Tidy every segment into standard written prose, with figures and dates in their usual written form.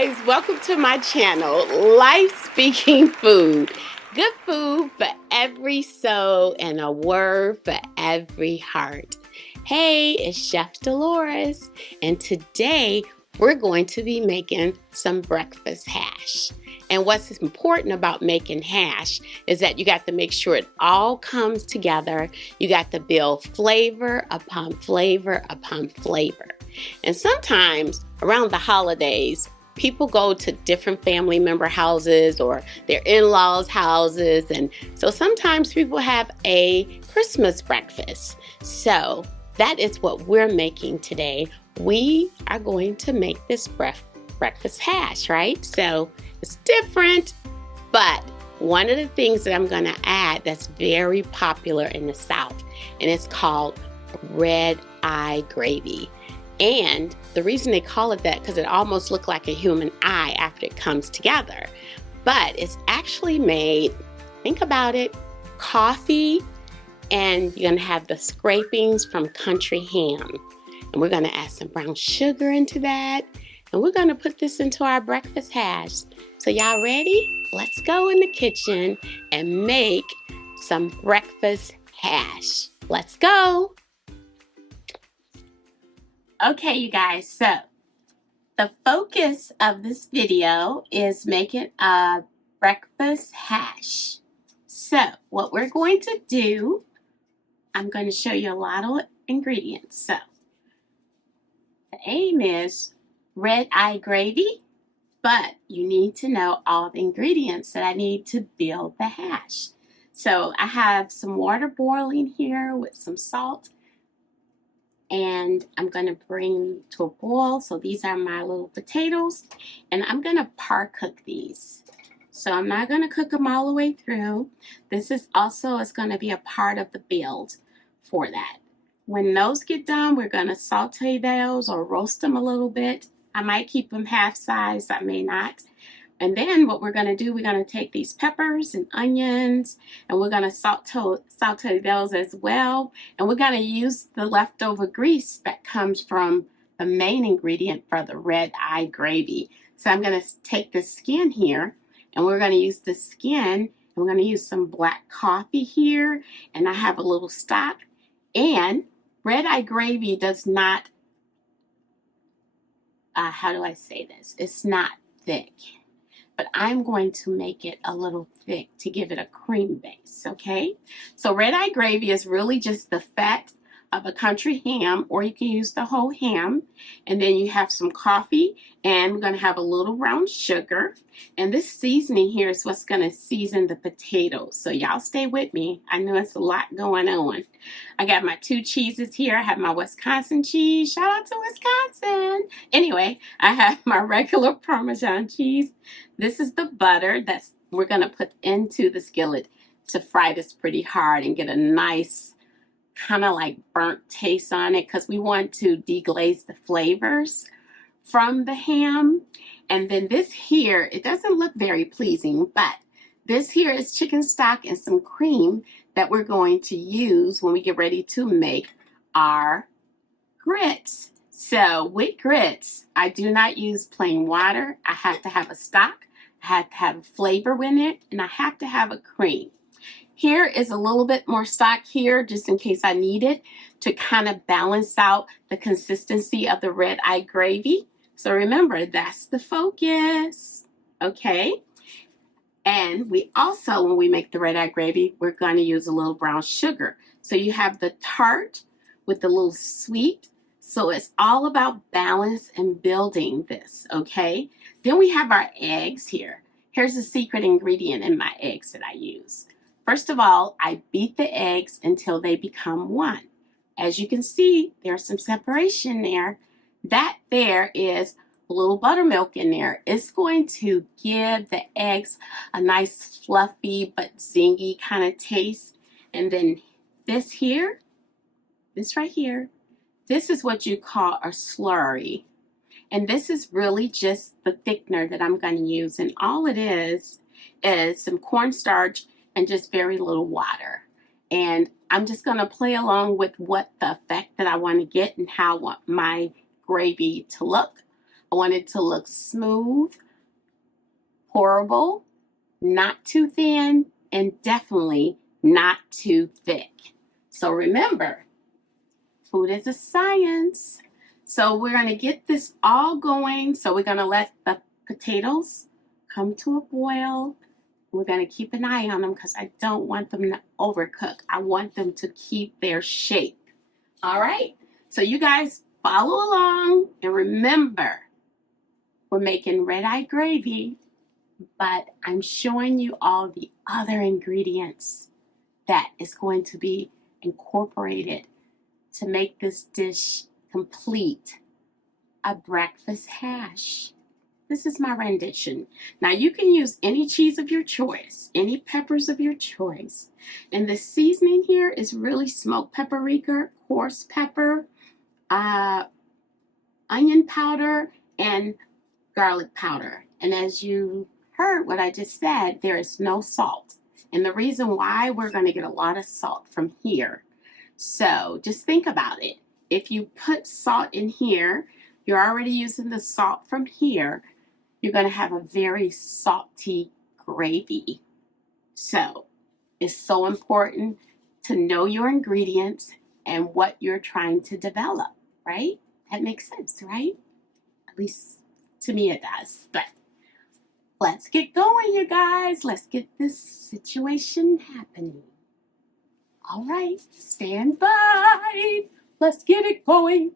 guys, welcome to my channel, Life Speaking Food. Good food for every soul and a word for every heart. Hey, it's Chef Dolores, and today we're going to be making some breakfast hash. And what's important about making hash is that you got to make sure it all comes together. You got to build flavor upon flavor upon flavor. And sometimes around the holidays, people go to different family member houses or their in-laws' houses. And so sometimes people have a Christmas breakfast. So that is what we're making today. We are going to make this breakfast hash, right? So it's different, but one of the things that I'm going to add that's very popular in the South, and it's called red eye gravy. And the reason they call it that because it almost looks like a human eye after it comes together. But it's actually made, think about it, coffee, and you're going to have the scrapings from country ham. And we're going to add some brown sugar into that. And we're going to put this into our breakfast hash. So y'all ready? Let's go in the kitchen and make some breakfast hash. Let's go. Okay, you guys, so the focus of this video is making a breakfast hash. So what we're going to do, I'm going to show you a lot of ingredients. So the aim is red eye gravy, but you need to know all the ingredients that I need to build the hash. So I have some water boiling here with some salt. And I'm going to bring to a boil. So these are my little potatoes. And I'm going to par cook these. So I'm not going to cook them all the way through. This is going to be a part of the build for that. When those get done, we're going to saute those or roast them a little bit. I might keep them half size. I may not. And then what we're going to do, we're going to take these peppers and onions and we're going to saute those as well. And we're going to use the leftover grease that comes from the main ingredient for the red eye gravy. So I'm going to take the skin here and we're going to use the skin and we're going to use some black coffee here. And I have a little stock. And red eye gravy does not, how do I say this? It's not thick. But I'm going to make it a little thick to give it a cream base, okay? So red eye gravy is really just the fat of a country ham, or you can use the whole ham. And then you have some coffee, and we're going to have a little brown sugar. And this seasoning here is what's going to season the potatoes. So y'all stay with me. I know it's a lot going on. I got my 2 cheeses here. I have my Wisconsin cheese. Shout out to Wisconsin. Anyway, I have my regular Parmesan cheese. This is the butter that's we're going to put into the skillet to fry this pretty hard and get a nice kind of like burnt taste on it because we want to deglaze the flavors from the ham. And then this here, it doesn't look very pleasing, but this here is chicken stock and some cream that we're going to use when we get ready to make our grits. So with grits, I do not use plain water. I have to have a stock, I have to have a flavor in it, and I have to have a cream. Here is a little bit more stock here just in case I need it to kind of balance out the consistency of the red eye gravy. So remember, that's the focus, okay? And we also, when we make the red eye gravy, we're going to use a little brown sugar. So you have the tart with the little sweet. So it's all about balance and building this, okay? Then we have our eggs here. Here's a secret ingredient in my eggs that I use. First of all, I beat the eggs until they become one. As you can see, there's some separation there. That there is a little buttermilk in there. It's going to give the eggs a nice fluffy but zingy kind of taste. And then this here, this right here, this is what you call a slurry. And this is really just the thickener that I'm going to use. And all it is some cornstarch and just very little water. And I'm just going to play along with what the effect that I want to get and how I want my gravy to look. I want it to look smooth, pourable, not too thin, and definitely not too thick. So remember, food is a science. So we're going to get this all going. So we're going to let the potatoes come to a boil. We're going to keep an eye on them because I don't want them to overcook. I want them to keep their shape. All right? So you guys follow along and remember, we're making red-eye gravy, but I'm showing you all the other ingredients that is going to be incorporated to make this dish complete. A breakfast hash. This is my rendition. Now you can use any cheese of your choice, any peppers of your choice. And the seasoning here is really smoked paprika, coarse pepper, onion powder, and garlic powder. And as you heard what I just said, there is no salt. And the reason why, we're going to get a lot of salt from here. So just think about it. If you put salt in here, you're already using the salt from here. You're going to have a very salty gravy. So it's so important to know your ingredients and what you're trying to develop, right? That makes sense, right? At least to me it does. But let's get going, you guys. Let's get this situation happening. All right, stand by. Let's get it going.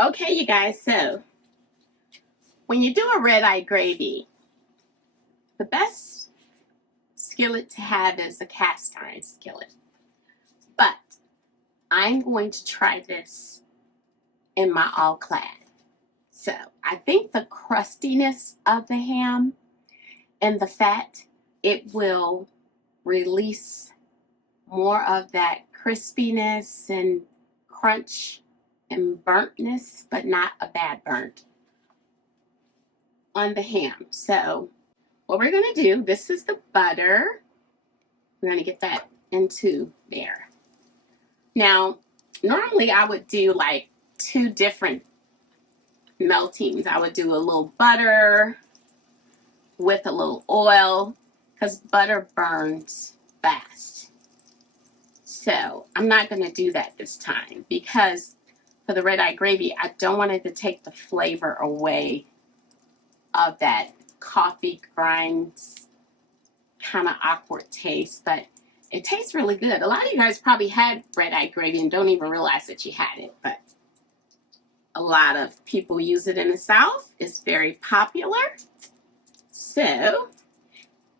Okay, you guys, so when you do a red-eye gravy, the best skillet to have is a cast iron skillet. But I'm going to try this in my all-clad. So I think the crustiness of the ham and the fat, it will release more of that crispiness and crunch and burntness, but not a bad burnt on the ham. So what we're going to do, this is the butter. We're going to get that into there. Now, normally I would do like 2 different meltings. I would do a little butter with a little oil because butter burns fast. So I'm not going to do that this time because for the red-eye gravy, I don't want it to take the flavor away of that coffee grinds kind of awkward taste, but it tastes really good. A lot of you guys probably had red-eye gravy and don't even realize that you had it, but a lot of people use it in the South. It's very popular. So,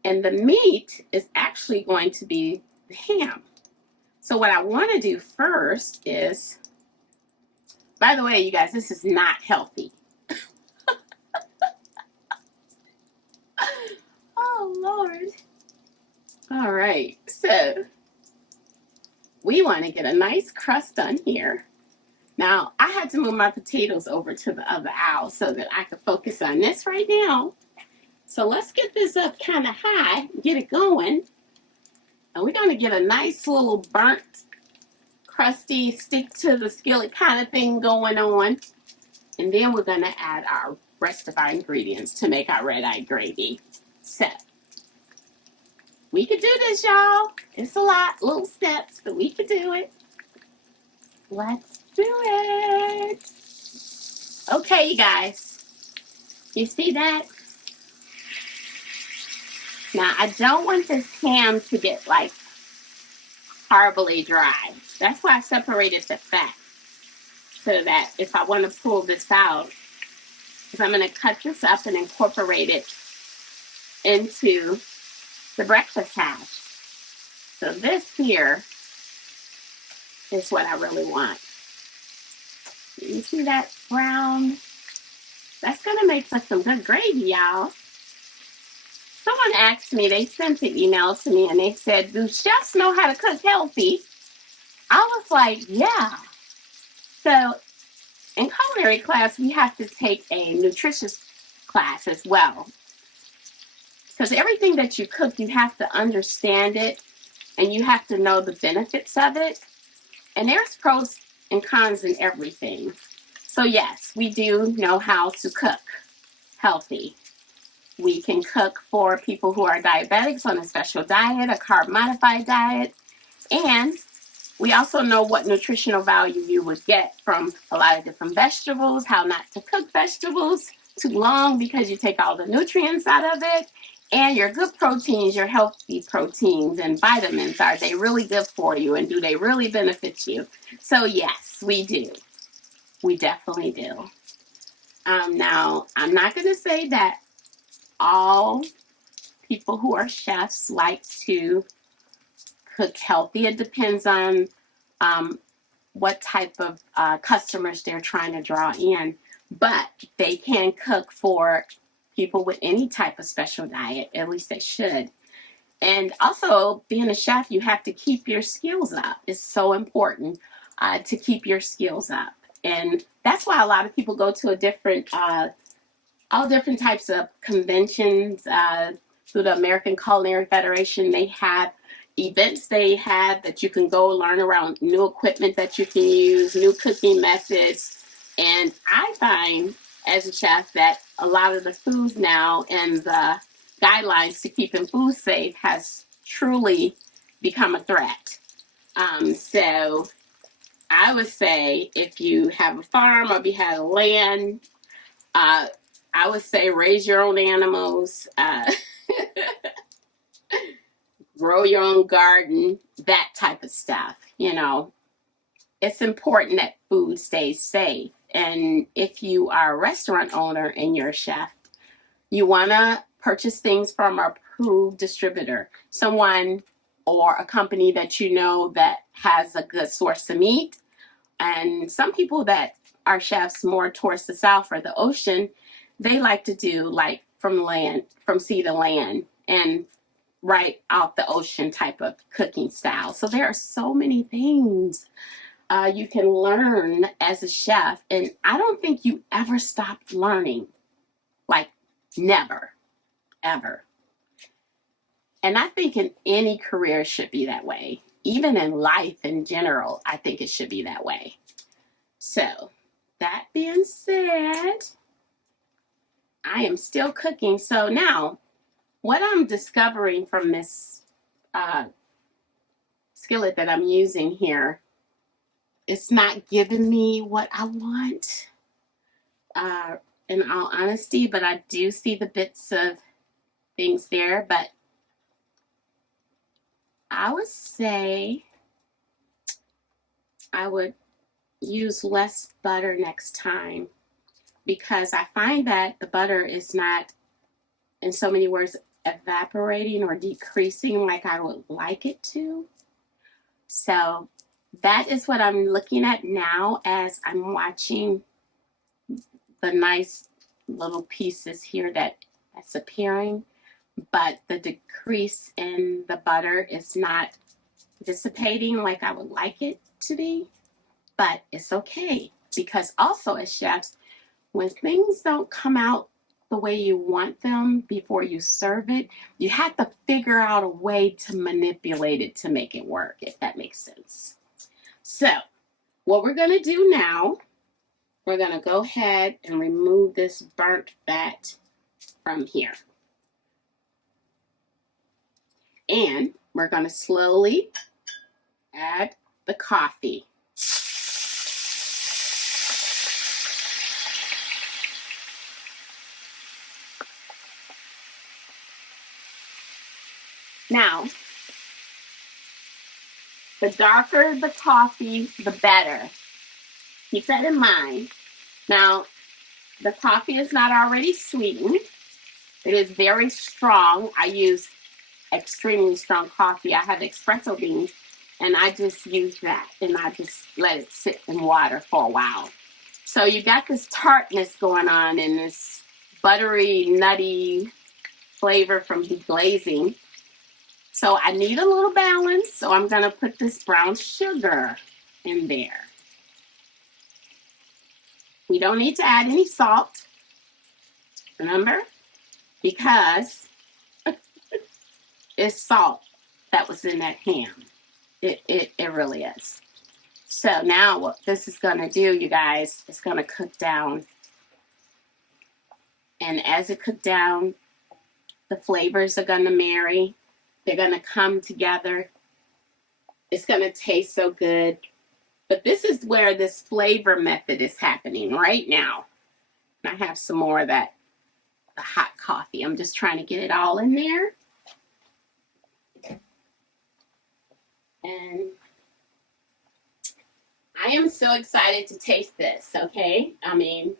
and the meat is actually going to be the ham. So what I want to do first is, by the way, you guys, this is not healthy. Oh, Lord. All right, so we want to get a nice crust on here. Now, I had to move my potatoes over to the other aisle so that I could focus on this right now. So let's get this up kind of high, get it going. And we're going to get a nice little burnt, crusty, stick to the skillet kind of thing going on. And then we're going to add our rest of our ingredients to make our red-eye gravy. So we could do this, y'all. It's a lot, little steps, but we could do it. Let's do it. Okay, you guys. You see that? Now, I don't want this ham to get like horribly dry. That's why I separated the fat. So that if I want to pull this out, because I'm going to cut this up and incorporate it into the breakfast hash. So this here is what I really want. You see that brown? That's going to make for some good gravy, y'all. Someone asked me, they sent an email to me and they said, do chefs know how to cook healthy? I was like, yeah. So in culinary class, we have to take a nutritious class as well. Because everything that you cook, you have to understand it and you have to know the benefits of it. And there's pros and cons in everything. So yes, we do know how to cook healthy. We can cook for people who are diabetics on a special diet, a carb modified diet, and we also know what nutritional value you would get from a lot of different vegetables, how not to cook vegetables too long because you take all the nutrients out of it, and your good proteins, your healthy proteins and vitamins. Are they really good for you, and do they really benefit you? So yes, we do. We definitely do. Now, I'm not going to say that all people who are chefs like to cook healthy. It depends on um, what type of customers they're trying to draw in. But they can cook for people with any type of special diet. At least they should. And also, being a chef, you have to keep your skills up. It's so important to keep your skills up. And that's why a lot of people go to a different, all different types of conventions through the American Culinary Federation. They have events they have that you can go learn around new equipment that you can use, new cooking methods. And I find as a chef that a lot of the foods now and the guidelines to keeping food safe has truly become a threat. So I would say if you have a farm or if you have land, uh, I would say raise your own animals, grow your own garden, that type of stuff. You know, it's important that food stays safe. And if you are a restaurant owner and you're a chef, you want to purchase things from a approved distributor, someone or a company that you know that has a good source of meat. And some people that are chefs more towards the south or the ocean, they like to do like from land, from sea to land, and right off the ocean type of cooking style. So there are so many things you can learn as a chef, and I don't think you ever stop learning. Like, never, ever. And I think in any career it should be that way. Even in life in general, I think it should be that way. So, that being said, I am still cooking. So now, what I'm discovering from this skillet that I'm using here, it's not giving me what I want, in all honesty, but I do see the bits of things there. But I would say I would use less butter next time, because I find that the butter is not, in so many words, evaporating or decreasing like I would like it to. So that is what I'm looking at now as I'm watching the nice little pieces here that's appearing, but the decrease in the butter is not dissipating like I would like it to be. But it's okay, because also as chefs, when things don't come out the way you want them before you serve it, you have to figure out a way to manipulate it to make it work, if that makes sense. So what we're going to do now, we're going to go ahead and remove this burnt fat from here. And we're going to slowly add the coffee. Now, the darker the coffee, the better. Keep that in mind. Now, the coffee is not already sweetened. It is very strong. I use extremely strong coffee. I have espresso beans, and I just use that, and I just let it sit in water for a while. So you got this tartness going on and this buttery, nutty flavor from deglazing. So I need a little balance, so I'm going to put this brown sugar in there. We don't need to add any salt, remember, because it's salt that was in that ham. It really is. So now what this is going to do, you guys, it's going to cook down. And as it cooks down, the flavors are going to marry. They're going to come together. It's going to taste so good. But this is where this flavor method is happening right now. And I have some more of that, the hot coffee. I'm just trying to get it all in there. And I am so excited to taste this, okay? I mean,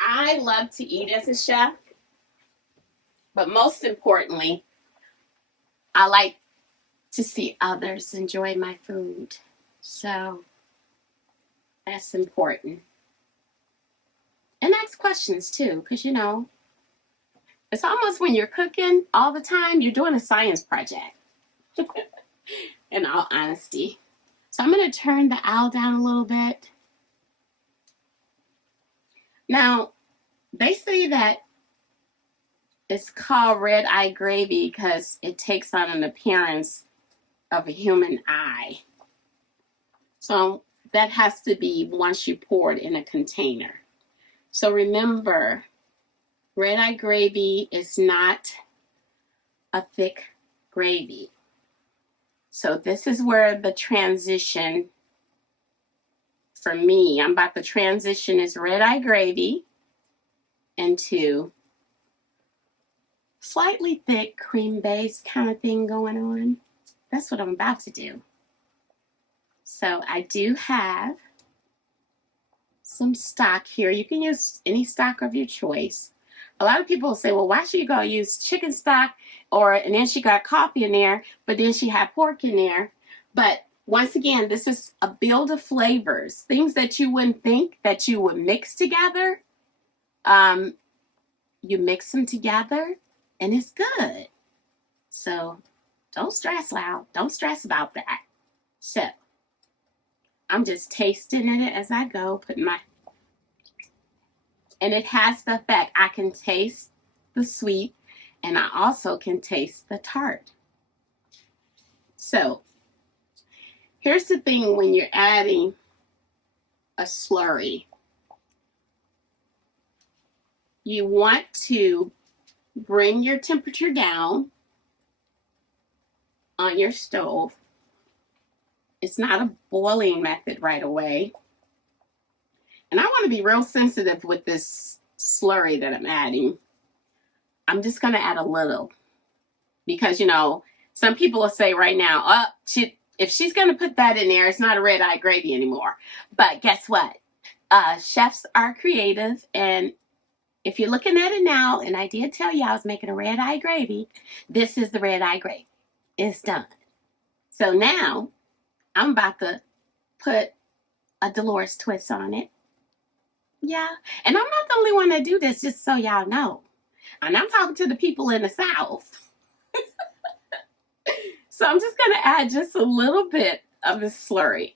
I love to eat as a chef, but most importantly, I like to see others enjoy my food. So that's important. And ask questions too, because you know, it's almost when you're cooking all the time, you're doing a science project. In all honesty. So I'm going to turn the owl down a little bit. Now, they say that it's called red eye gravy because it takes on an appearance of a human eye. So that has to be once you pour it in a container. So remember, red eye gravy is not a thick gravy. So this is where the transition for me, I'm about to transition is red eye gravy into slightly thick cream base kind of thing going on. That's what I'm about to do. So I do have some stock here. You can use any stock of your choice. A lot of people say, well, why should you go use chicken stock? And then she got coffee in there, but then she had pork in there. But once again, this is a build of flavors, things that you wouldn't think that you would mix together. You mix them together and it's good. So don't stress loud. Don't stress about that. So I'm just tasting it as I go, and it has the effect. I can taste the sweet and I also can taste the tart. So here's the thing when you're adding a slurry. You want to bring your temperature down on your stove. It's not a boiling method right away. And I want to be real sensitive with this slurry that I'm adding. I'm just going to add a little because, you know, some people will say right now, if she's going to put that in there, it's not a red eye gravy anymore. But guess what? Chefs are creative. And if you're looking at it now, and I did tell you I was making a red eye gravy, this is the red eye gravy. It's done. So now I'm about to put a Dolores twist on it. Yeah. And I'm not the only one that do this, just so y'all know. And I'm talking to the people in the South. So I'm just going to add just a little bit of the slurry.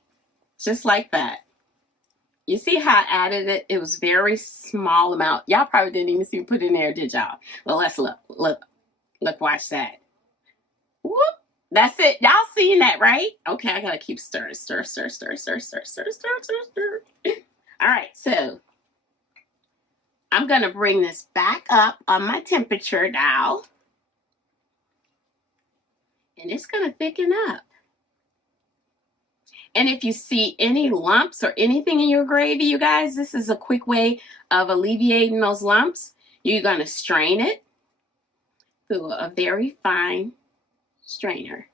Just like that. You see how I added it? It was very small amount. Y'all probably didn't even see me put it in there, did y'all? Well, let's look. Look, watch that. Whoop. That's it. Y'all seen that, right? Okay, I got to keep stirring. Stir. All right, so I'm going to bring this back up on my temperature dial. And it's going to thicken up. And if you see any lumps or anything in your gravy, you guys, this is a quick way of alleviating those lumps. You're going to strain it through a very fine strainer.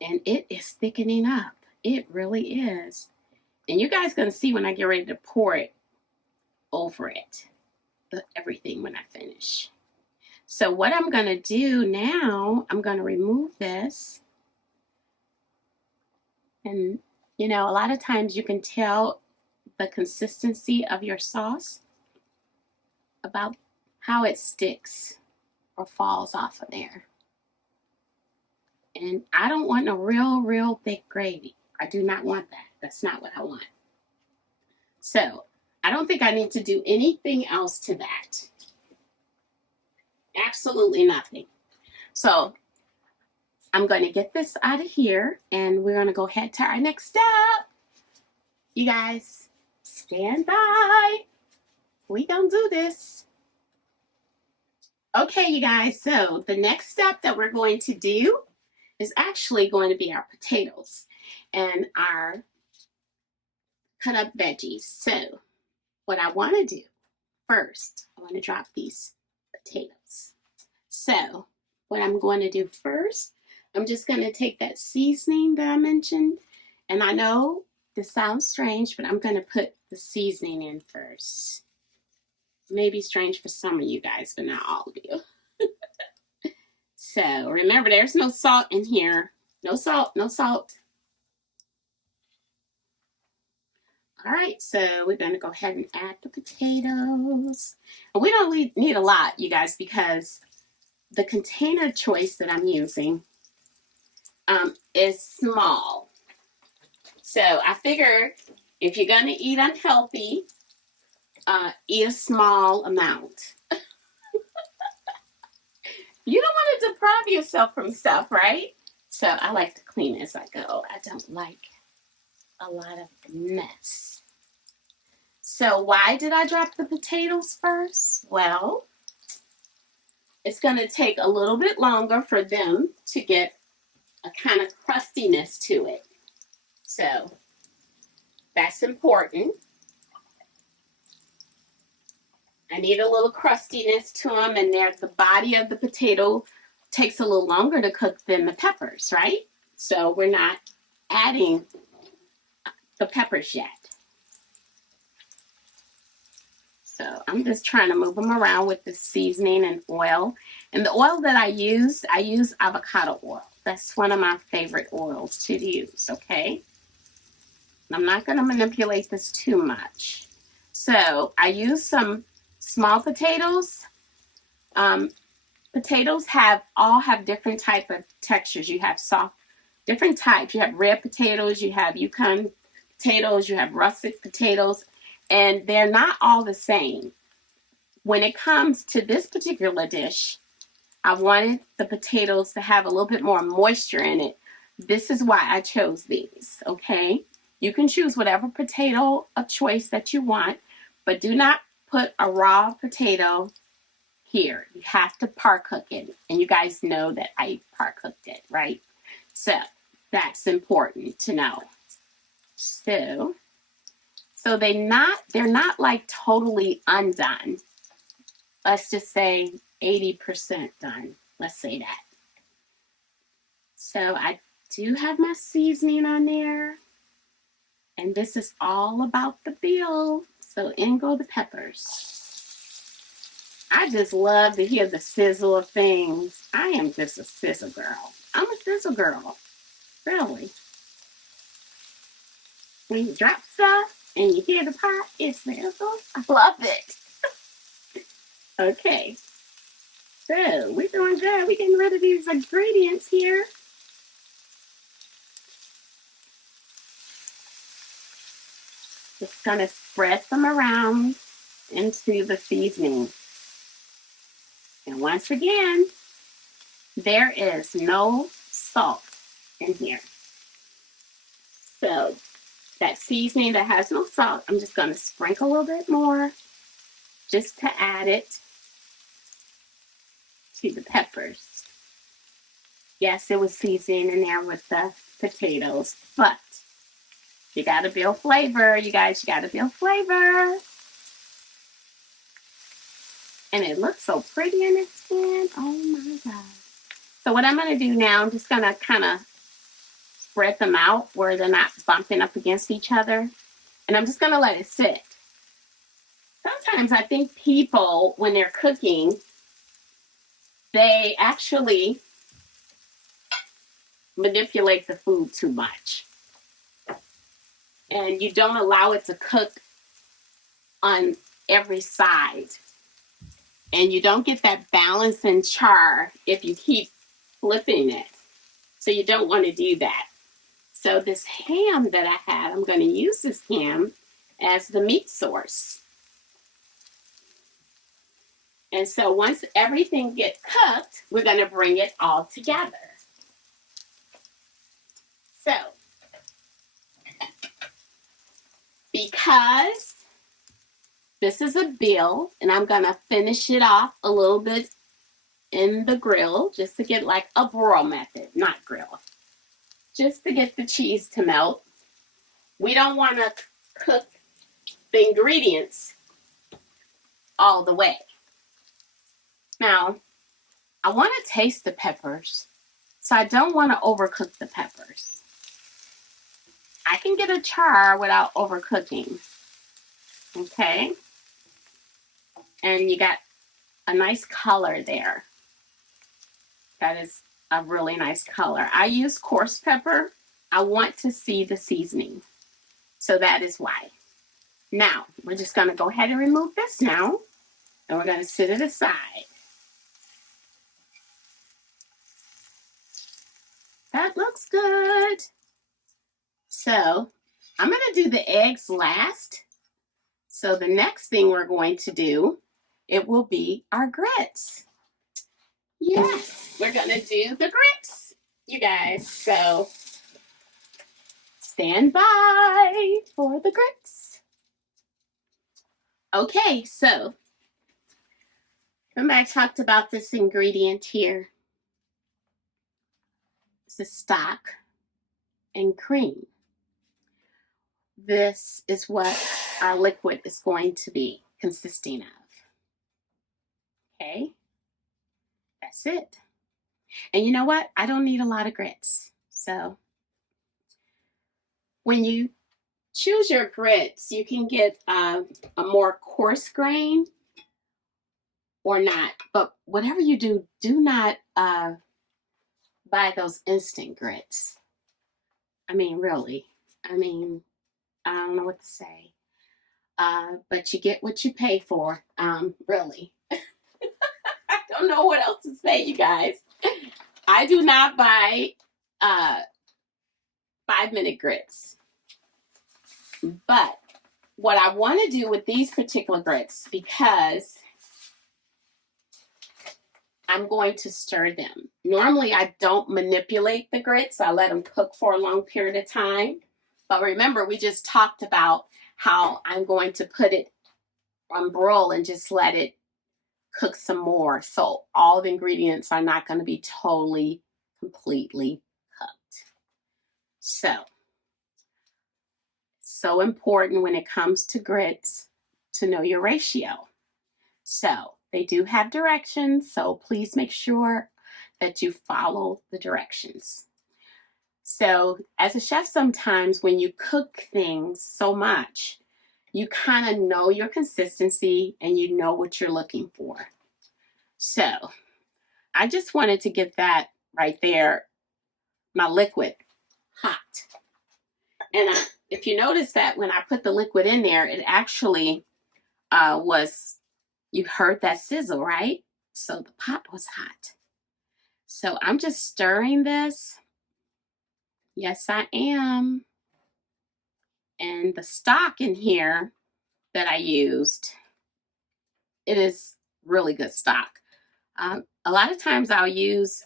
And it is thickening up. It really is. And you guys are going to see when I get ready to pour it over it. Everything when I finish. So what I'm going to do now, I'm going to remove this. And, you know, a lot of times you can tell the consistency of your sauce about how it sticks or falls off of there. And I don't want a real thick gravy. I do not want that. That's not what I want. So I don't think I need to do anything else to that. Absolutely nothing. So I'm going to get this out of here, and we're going to go ahead to our next step. You guys, stand by. We gonna do this. Okay, you guys, so the next step that we're going to do is actually going to be our potatoes and our cut up veggies. So what I want to do first, I want to drop these potatoes. So what I'm going to do first, I'm just going to take that seasoning that I mentioned, and I know this sounds strange, but I'm going to put the seasoning in first. Maybe strange for some of you guys, but not all of you. So remember, there's no salt in here. No salt, no salt. All right, so we're going to go ahead and add the potatoes. And we don't need a lot, you guys, because the container choice that I'm using is small. So I figure if you're going to eat unhealthy, eat a small amount. You don't want to deprive yourself from stuff, right? So I like to clean as I go. I don't like a lot of mess. So why did I drop the potatoes first? Well, it's going to take a little bit longer for them to get a kind of crustiness to it. So that's important. I need a little crustiness to them, and the body of the potato takes a little longer to cook than the peppers, right? So we're not adding the peppers yet. So I'm just trying to move them around with the seasoning and oil. And the oil that I use avocado oil. That's one of my favorite oils to use, okay? I'm not going to manipulate this too much. So I use some small potatoes. Potatoes all have different type of textures. You have soft, different types. You have red potatoes, you have Yukon potatoes, you have russet potatoes, and they're not all the same. When it comes to this particular dish, I wanted the potatoes to have a little bit more moisture in it. This is why I chose these, okay? You can choose whatever potato of choice that you want, but do not put a raw potato here. You have to par cook it. And you guys know that I par cooked it, right? So that's important to know. So they're not like totally undone. Let's just say 80% done. Let's say that. So I do have my seasoning on there. And this is all about the bill. So in go the peppers. I just love to hear the sizzle of things. I am just a sizzle girl. I'm a sizzle girl. Really. When you drop stuff and you hear the pot, it sizzles. I love it. Okay. So we're doing good. We're getting rid of these ingredients here. Just gonna spread them around into the seasoning. And once again, there is no salt in here. So that seasoning that has no salt, I'm just gonna sprinkle a little bit more just to add it to the peppers. Yes, it was seasoned in there with the potatoes, but you gotta build flavor, you guys. You gotta build flavor. And it looks so pretty in its skin. Oh my God. So what I'm gonna do now, I'm just gonna kind of spread them out where they're not bumping up against each other. And I'm just gonna let it sit. Sometimes I think people, when they're cooking, they actually manipulate the food too much. And you don't allow it to cook on every side. And you don't get that balance and char if you keep flipping it. So you don't want to do that. So this ham that I had, I'm going to use this ham as the meat source. And so once everything gets cooked, we're going to bring it all together. So, because this is a bill, and I'm going to finish it off a little bit in the grill just to get like a broil method, not grill, just to get the cheese to melt. We don't want to cook the ingredients all the way. Now, I want to taste the peppers, so I don't want to overcook the peppers. I can get a char without overcooking. Okay? And you got a nice color there. That is a really nice color. I use coarse pepper. I want to see the seasoning. So that is why. Now, we're just going to go ahead and remove this now. And we're going to set it aside. That looks good. So, I'm going to do the eggs last. So the next thing we're going to do, it will be our grits. Yes, we're going to do the grits, you guys. So stand by for the grits. Okay, so remember I talked about this ingredient here. This is stock and cream. This is what our liquid is going to be consisting of. Okay, that's it. And you know what? I don't need a lot of grits. So when you choose your grits, you can get a more coarse grain or not. But whatever you do, do not buy those instant grits. I mean, really. I mean, I don't know what to say. But you get what you pay for, really. I don't know what else to say, you guys. I do not buy 5-minute grits. But what I want to do with these particular grits, because I'm going to stir them. Normally, I don't manipulate the grits. I let them cook for a long period of time. But remember, we just talked about how I'm going to put it on broil and just let it cook some more. So all the ingredients are not going to be totally, completely cooked. So important when it comes to grits to know your ratio. So they do have directions, so please make sure that you follow the directions. So as a chef, sometimes when you cook things so much, you kind of know your consistency and you know what you're looking for. So I just wanted to get that right there, my liquid, hot. And if you notice that when I put the liquid in there, it actually was, you heard that sizzle, right? So the pot was hot. So I'm just stirring this. Yes, I am. And the stock in here that I used, it is really good stock. A lot of times I'll use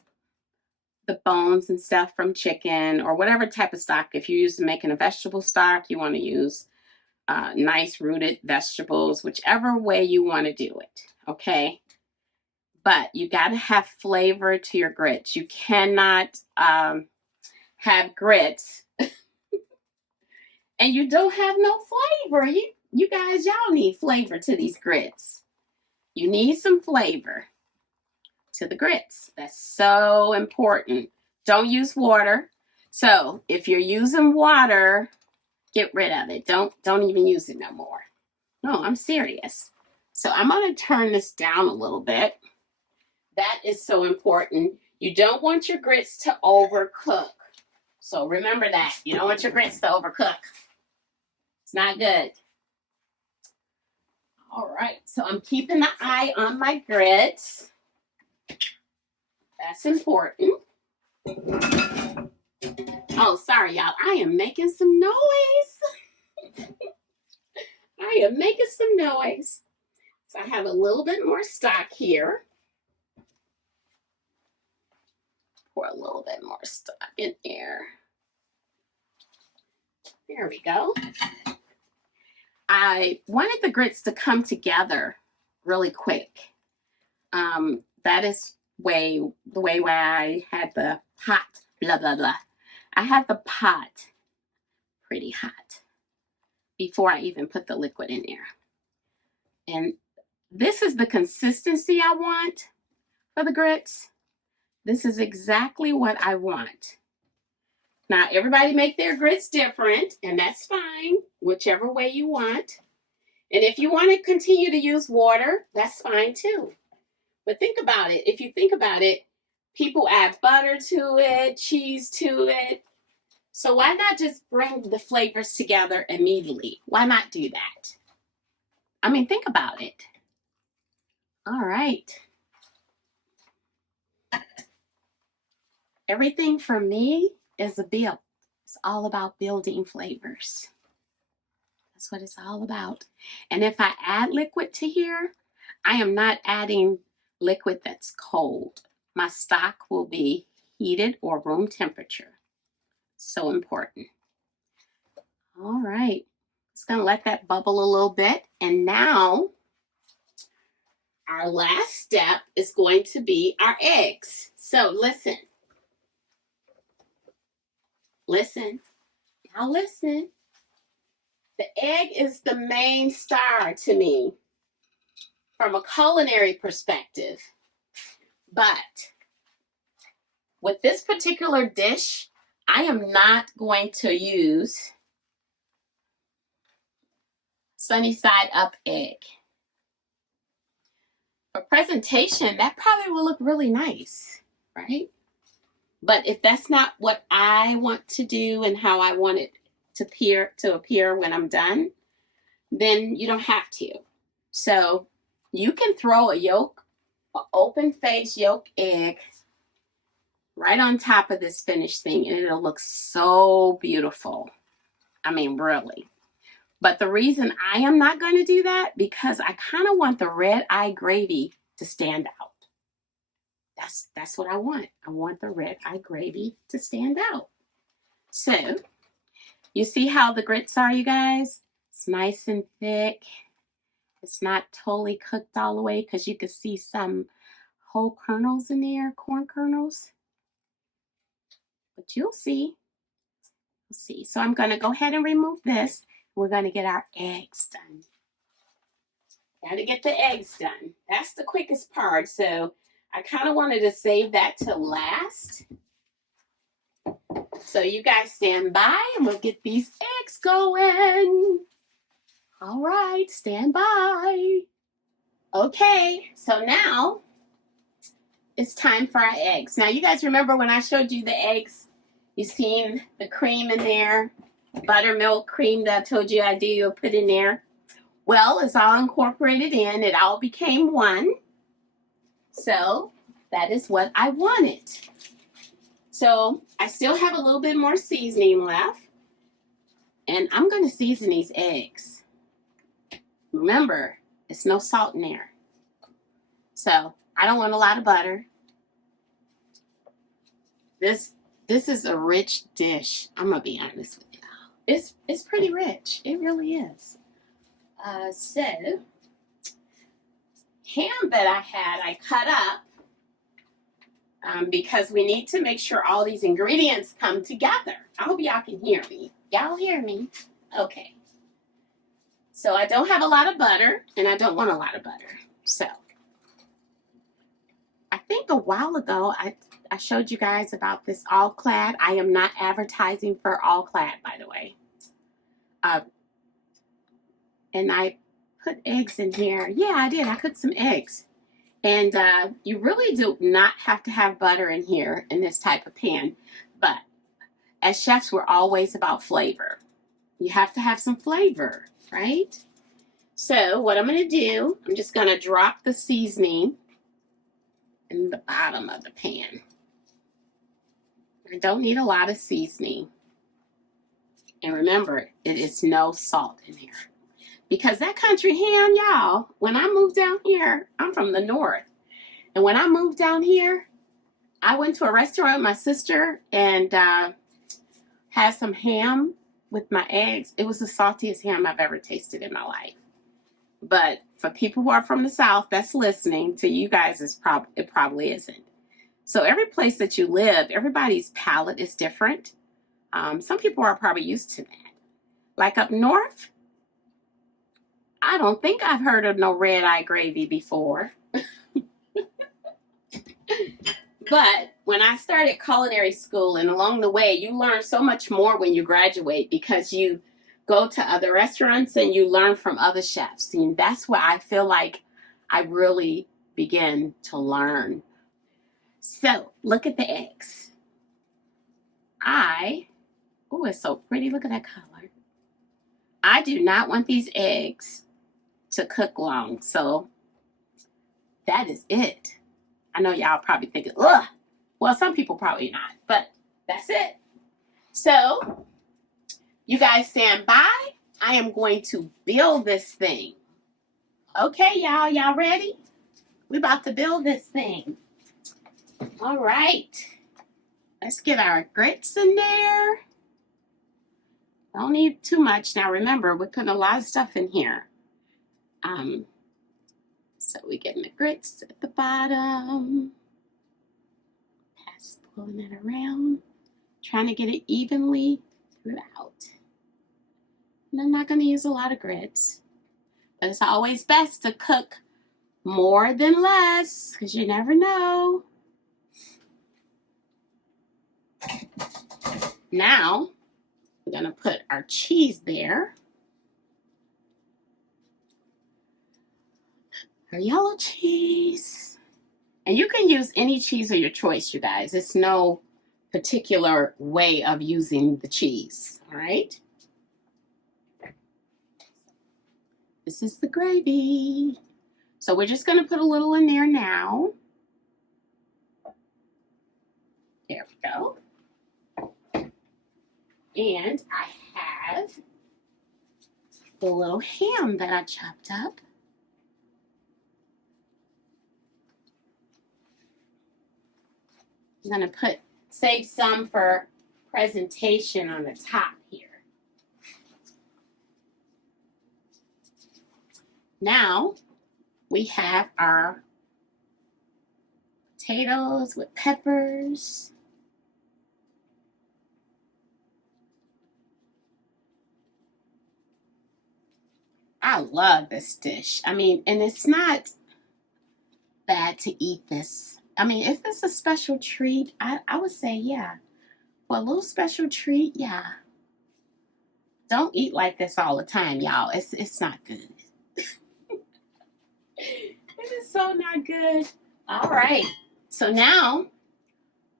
the bones and stuff from chicken or whatever type of stock. If you're using making a vegetable stock, you want to use nice rooted vegetables, whichever way you want to do it, okay? But you got to have flavor to your grits. You cannot have grits and you don't have no flavor. You guys, y'all need flavor to these grits. You need some flavor to the grits. That's so important. Don't use water. So if you're using water, get rid of it. Don't even use it no more. No, I'm serious. So I'm going to turn this down a little bit. That is so important. You don't want your grits to overcook. So remember that. You don't want your grits to overcook. It's not good. All right, so I'm keeping the eye on my grits. That's important. Oh, sorry, y'all. I am making some noise. I am making some noise. So I have a little bit more stock here. Pour a little bit more stock in there. There we go. I wanted the grits to come together really quick. That is the way why I had the pot, blah, blah, blah. I had the pot pretty hot before I even put the liquid in there. And this is the consistency I want for the grits. This is exactly what I want. Now, everybody make their grits different, and that's fine, whichever way you want. And if you want to continue to use water, that's fine too. But think about it. If you think about it, people add butter to it, cheese to it. So why not just bring the flavors together immediately? Why not do that? I mean, think about it. All right. Everything for me is a build. It's all about building flavors. That's what it's all about. And if I add liquid to here, I am not adding liquid that's cold. My stock will be heated or room temperature. So important. All right. Just going to let that bubble a little bit. And now our last step is going to be our eggs. So listen. Listen. Now listen. The egg is the main star to me from a culinary perspective. But with this particular dish, I am not going to use sunny side up egg. For presentation, that probably will look really nice, right? But if that's not what I want to do and how I want it to appear when I'm done, then you don't have to. So you can throw an open face yolk egg right on top of this finished thing, and it'll look so beautiful. I mean, really. But the reason I am not going to do that, because I kind of want the red eye gravy to stand out. That's what I want. I want the red eye gravy to stand out. So, you see how the grits are, you guys? It's nice and thick. It's not totally cooked all the way because you can see some whole kernels in there, corn kernels. But you'll see. You'll see. So I'm going to go ahead and remove this. We're going to get our eggs done. Got to get the eggs done. That's the quickest part. So I kind of wanted to save that to last. So you guys stand by and we'll get these eggs going. All right, stand by. Okay, so now it's time for our eggs. Now you guys remember when I showed you the eggs, you seen the cream in there, buttermilk cream that I told you I do put in there. Well, it's all incorporated in. It all became one. So that is what I wanted. So I still have a little bit more seasoning left. And I'm going to season these eggs. Remember, it's no salt in there. So I don't want a lot of butter. This is a rich dish. I'm going to be honest with you. It's pretty rich. It really is. So, ham that I had, I cut up because we need to make sure all these ingredients come together. I hope y'all can hear me. Y'all hear me? Okay. So I don't have a lot of butter, and I don't want a lot of butter. So, I think a while ago, I showed you guys about this All-Clad. I am not advertising for All-Clad, by the way. And I put eggs in here. Yeah, I did. I cooked some eggs. And you really do not have to have butter in here in this type of pan. But as chefs, we're always about flavor. You have to have some flavor, right? So what I'm going to do, I'm just going to drop the seasoning in the bottom of the pan. I don't need a lot of seasoning. And remember, it is no salt in here. Because that country ham, y'all, when I moved down here, I'm from the north. And when I moved down here, I went to a restaurant with my sister and had some ham. with my eggs, it was the saltiest ham I've ever tasted in my life. But for people who are from the South that's listening to you guys, it probably isn't. So every place that you live, everybody's palate is different. Some people are probably used to that. Like up north, I don't think I've heard of no red eye gravy before. But when I started culinary school, and along the way, you learn so much more when you graduate because you go to other restaurants and you learn from other chefs. And that's where I feel like I really begin to learn. So look at the eggs. Oh, it's so pretty. Look at that color. I do not want these eggs to cook long. So that is it. I know y'all probably thinking, ugh. Well, some people probably not, but that's it. So you guys stand by. I am going to build this thing. Okay, y'all ready? We're about to build this thing. All right. Let's get our grits in there. Don't need too much. Now remember, we're putting a lot of stuff in here. So we're getting the grits at the bottom. Pulling it around. Trying to get it evenly throughout. And I'm not going to use a lot of grits. But it's always best to cook more than less, because you never know. Now, we're going to put our cheese there. Our yellow cheese. And you can use any cheese of your choice, you guys. It's no particular way of using the cheese, all right? This is the gravy. So we're just going to put a little in there now. There we go. And I have the little ham that I chopped up. I'm going to save some for presentation on the top here. Now we have our potatoes with peppers. I love this dish. I mean, and it's not bad to eat this. I mean, if it's a special treat, I would say, yeah. For a little special treat, yeah. Don't eat like this all the time, y'all. It's not good. It is so not good. All right. So now,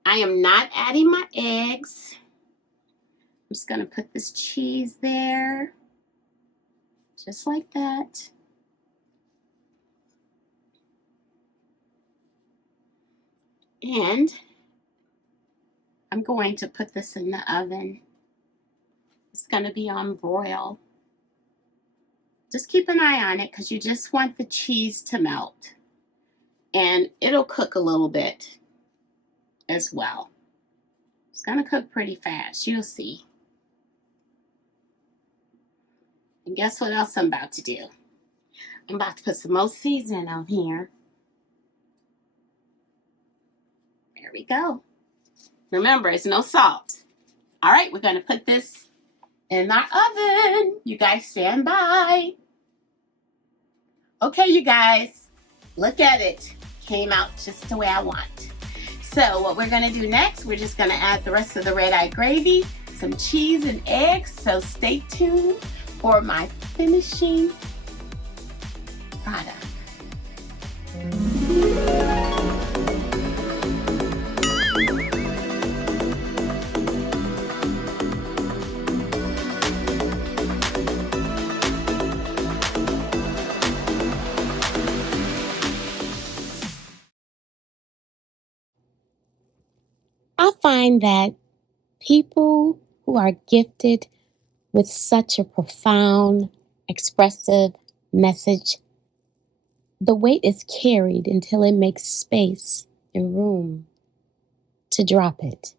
I am not adding my eggs. I'm just going to put this cheese there. Just like that. And I'm going to put this in the oven. It's going to be on broil. Just keep an eye on it because you just want the cheese to melt. And it'll cook a little bit as well. It's going to cook pretty fast. You'll see. And guess what else I'm about to do? I'm about to put some more seasoning on here. There we go. Remember, it's no salt. All right, we're going to put this in our oven. You guys stand by. Okay, you guys, look at it. Came out just the way I want. So what we're going to do next, we're just going to add the rest of the red-eye gravy, some cheese and eggs. So stay tuned for my finishing product. I find that people who are gifted with such a profound, expressive message, the weight is carried until it makes space and room to drop it.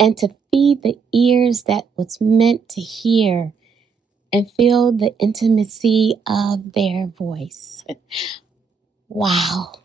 and to feed the ears that was meant to hear and feel the intimacy of their voice. Wow.